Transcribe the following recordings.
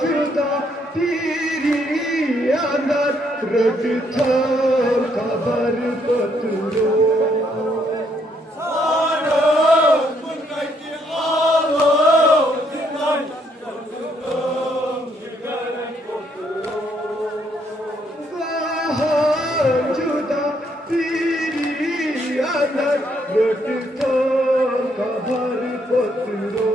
Judah, रटता खबर पत्रो जुदा पीरी अनक रटता खबर पत्रो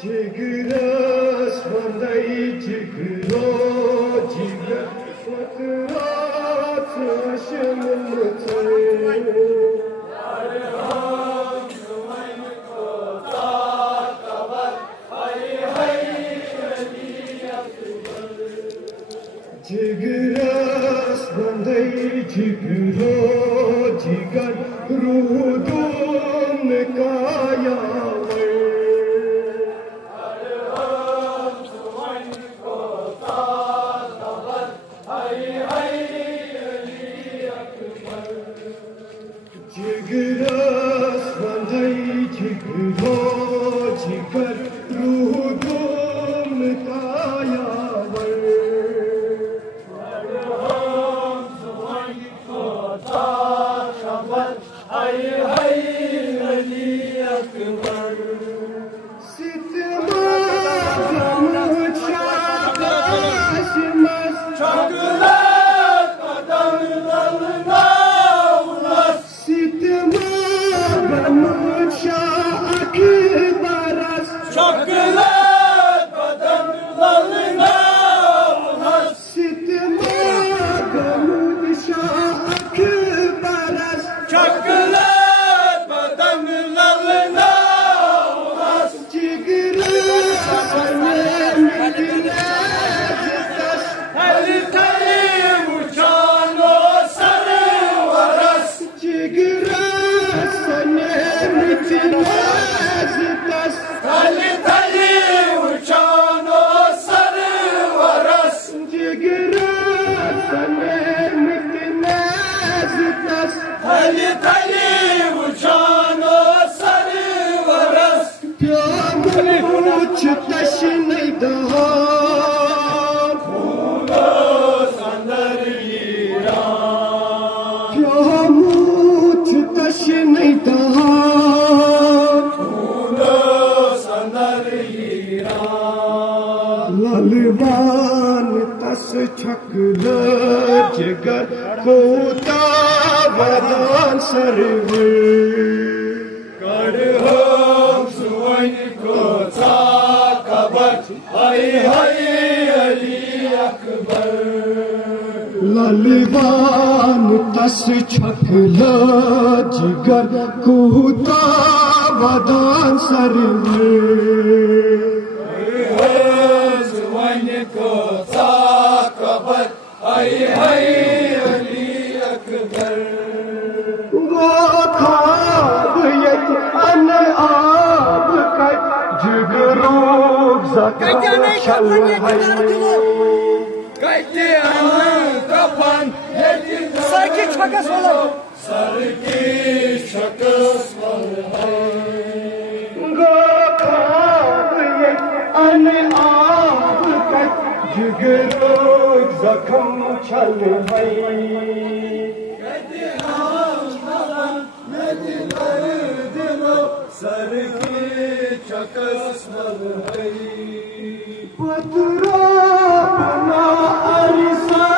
जिगरस वंदई जिगरो जिगर फकरात शमनते जिगरस वंदई जिगरो जिगर रूदुम काया जिगरस वंदई जिगरो जिगर रूदुम काया ललवान तस छकल जिगर कोता वदान सरवर कर हम सुवन को सा खबर हाय हाय अली अकबर ललवान तस छकल जिगर कोता वदान सरवर वो खाब अन आब जिगरो कफन सर की शकस अन आब जिगरो जख्म छल सर की चकस पतरा बना अरिसा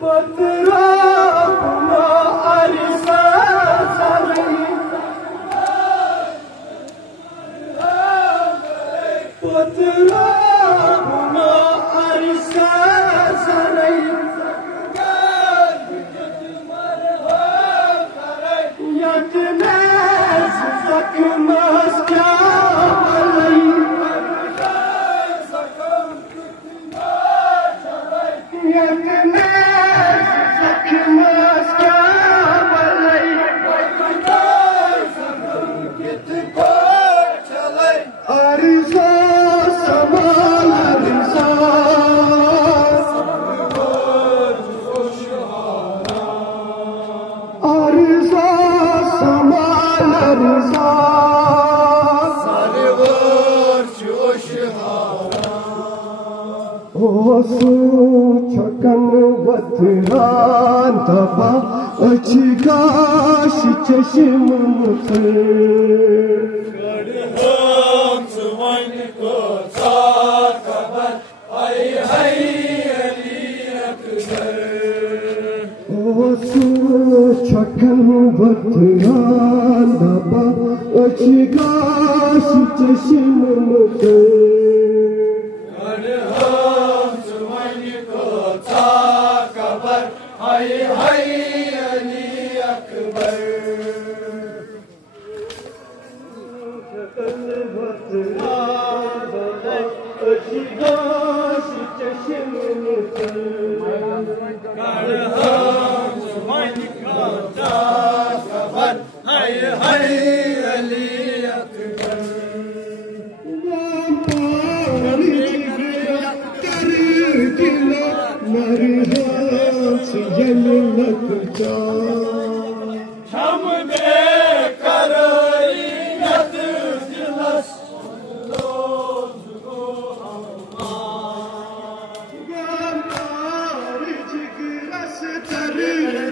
पतरा बना अरिसा पतरा बना अरिसा ओसु छकन वतरान दबा अचिगाश चश्म मुखर गढ़ सुवन को साथ खबर हाय हाय अली अकबर ओसु छकन वतरान दबा अचिगाश चश्म मुखर हाय हाय अली अकबर हाय हाय अली अकबर हम दे करोरियत दिलस रोज को हमार जिगरस तर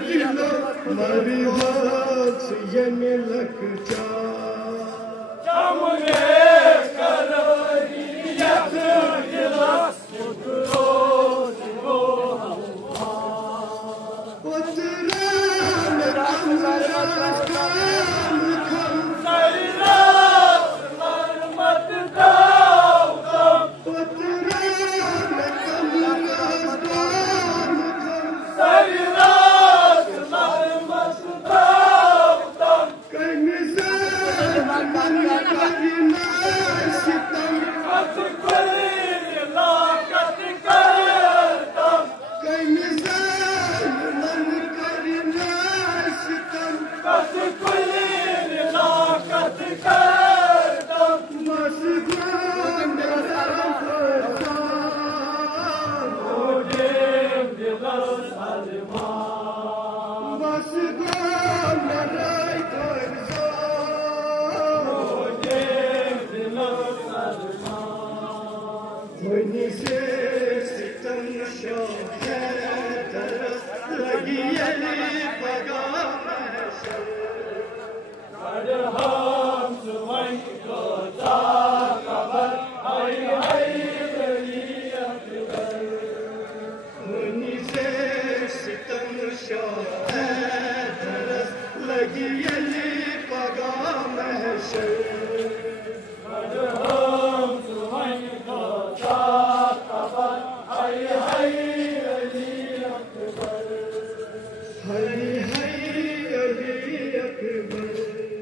दिलो मरी हाथ यन लग जा हम दे करोरियत दिलस रोज को लगी अली पगा महशर